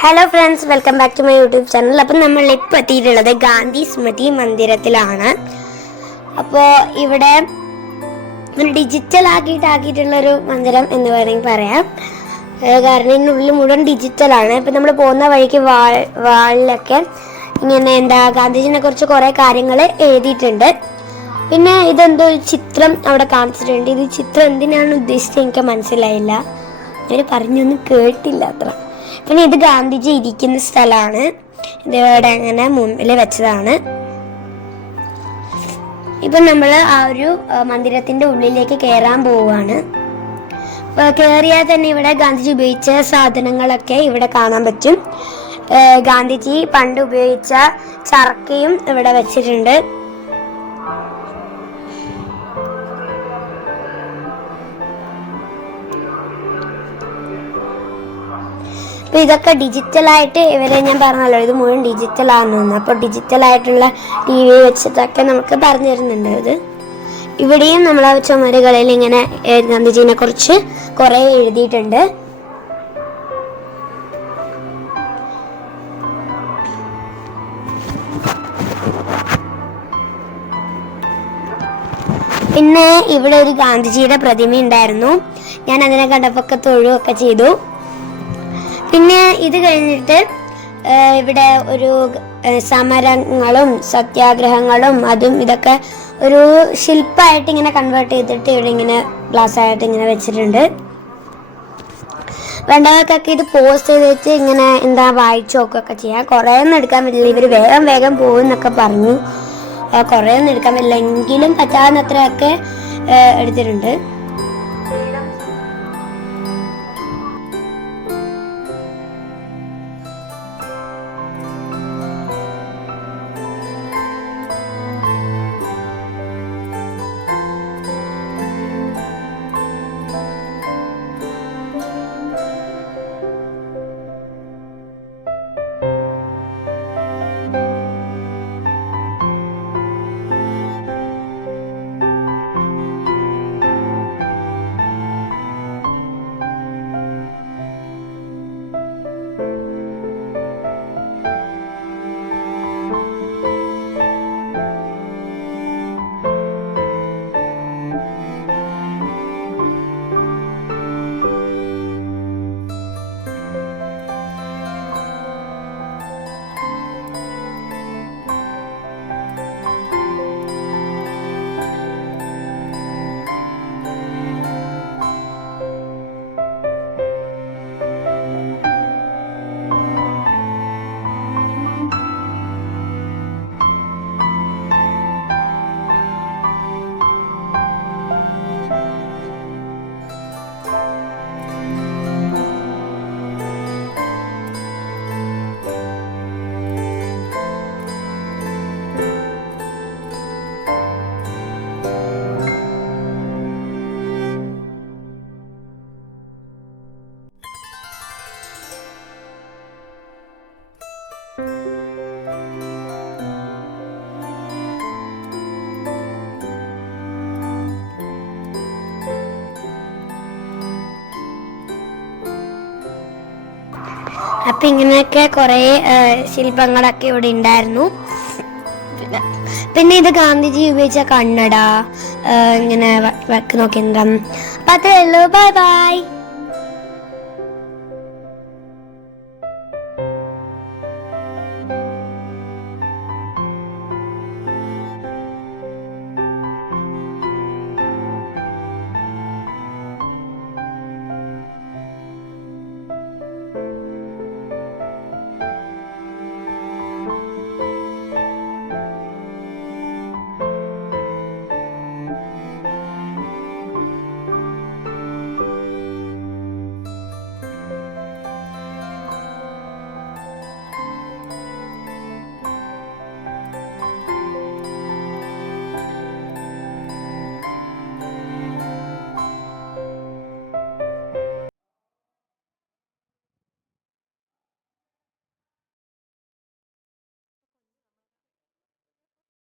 Hello friends welcome back to my YouTube channel അപ്പം നമ്മൾ ഇപ്പോൾ എത്തിയിട്ടുള്ളത് ഗാന്ധി സ്മൃതി മന്ദിരത്തിലാണ്. അപ്പോൾ ഇവിടെ ഡിജിറ്റൽ ആക്കിയിട്ട് ആക്കിയിട്ടുള്ളൊരു മന്ദിരം എന്ന് വേണമെങ്കിൽ പറയാം. കാരണം ഇതിനുള്ളിൽ മുഴുവൻ ഡിജിറ്റലാണ് ഇപ്പം നമ്മൾ പോകുന്ന വഴിക്ക് വാൾ വാളിലൊക്കെ ഇങ്ങനെ എന്താ ഗാന്ധിജിനെ കുറിച്ച് കുറേ കാര്യങ്ങൾ എഴുതിയിട്ടുണ്ട്. പിന്നെ ഇതെന്തോ ചിത്രം അവിടെ കാണിച്ചിട്ടുണ്ട്. ഇത് ചിത്രം എന്തിനാണ് ഉദ്ദേശിച്ചത് എനിക്ക് മനസ്സിലായില്ല. അവർ പറഞ്ഞൊന്നും കേട്ടില്ല അത്ര. പിന്നെ ഇത് ഗാന്ധിജി ഇരിക്കുന്ന സ്ഥലമാണ് ഇതിവിടെ അങ്ങനെ മുമ്പിൽ വെച്ചതാണ്. ഇപ്പം നമ്മൾ ആ ഒരു മന്ദിരത്തിന്റെ ഉള്ളിലേക്ക് കയറാൻ പോവുകയാണ് കയറിയാൽ തന്നെ ഇവിടെ ഗാന്ധിജി ഉപയോഗിച്ച സാധനങ്ങളൊക്കെ ഇവിടെ കാണാൻ പറ്റും. ഗാന്ധിജി പണ്ട് ഉപയോഗിച്ച ചർക്കയും ഇവിടെ വെച്ചിട്ടുണ്ട്. അപ്പൊ ഇതൊക്കെ ഡിജിറ്റലായിട്ട് ഇവരെ ഞാൻ പറഞ്ഞല്ലോ ഇത് മുഴുവൻ ഡിജിറ്റൽ ആണെന്ന് അപ്പോൾ ഡിജിറ്റൽ ആയിട്ടുള്ള ടി വി വെച്ചിട്ടൊക്കെ നമുക്ക് പറഞ്ഞു തരുന്നുണ്ട് ഇത്. ഇവിടെയും നമ്മളെ ചുമരുകളിൽ ഇങ്ങനെ ഗാന്ധിജീനെ കുറിച്ച് കുറെ എഴുതിയിട്ടുണ്ട്. പിന്നെ ഇവിടെ ഒരു ഗാന്ധിജിയുടെ പ്രതിമ ഉണ്ടായിരുന്നു ഞാൻ അതിനെ കണ്ടപ്പോൾ ഒക്കെ ചെയ്തു. പിന്നെ ഇത് കഴിഞ്ഞിട്ട് ഇവിടെ ഒരു സമരങ്ങളും സത്യാഗ്രഹങ്ങളും അതും ഇതൊക്കെ ഒരു ശില്പമായിട്ട് ഇങ്ങനെ കൺവേർട്ട് ചെയ്തിട്ട് ഇവിടെ ഇങ്ങനെ ഗ്ലാസ് ആയിട്ട് ഇങ്ങനെ വെച്ചിട്ടുണ്ട്. വേണ്ടവർക്കൊക്കെ ഇത് പോസ്റ്റ് വെച്ച് ഇങ്ങനെ എന്താ വായിച്ചു നോക്കുകയൊക്കെ ചെയ്യാം. കുറേ ഒന്നും എടുക്കാൻ പറ്റില്ല. ഇവർ വേഗം വേഗം പോകും എന്നൊക്കെ പറഞ്ഞു. കുറേ ഒന്നും എടുക്കാൻ പറ്റില്ല. എങ്കിലും പറ്റാവുന്നത്രയൊക്കെ എടുത്തിട്ടുണ്ട്. അപ്പൊ ഇങ്ങനെയൊക്കെ കുറെ ശില്പങ്ങളൊക്കെ ഇവിടെ ഉണ്ടായിരുന്നു പിന്നെ ഇത് ഗാന്ധിജി ഉപയോഗിച്ച കണ്ണട ഇങ്ങനെ വെക്ക് കേന്ദ്രം അപ്പൊ അത്രേ ഉള്ളൂ. Bye bye.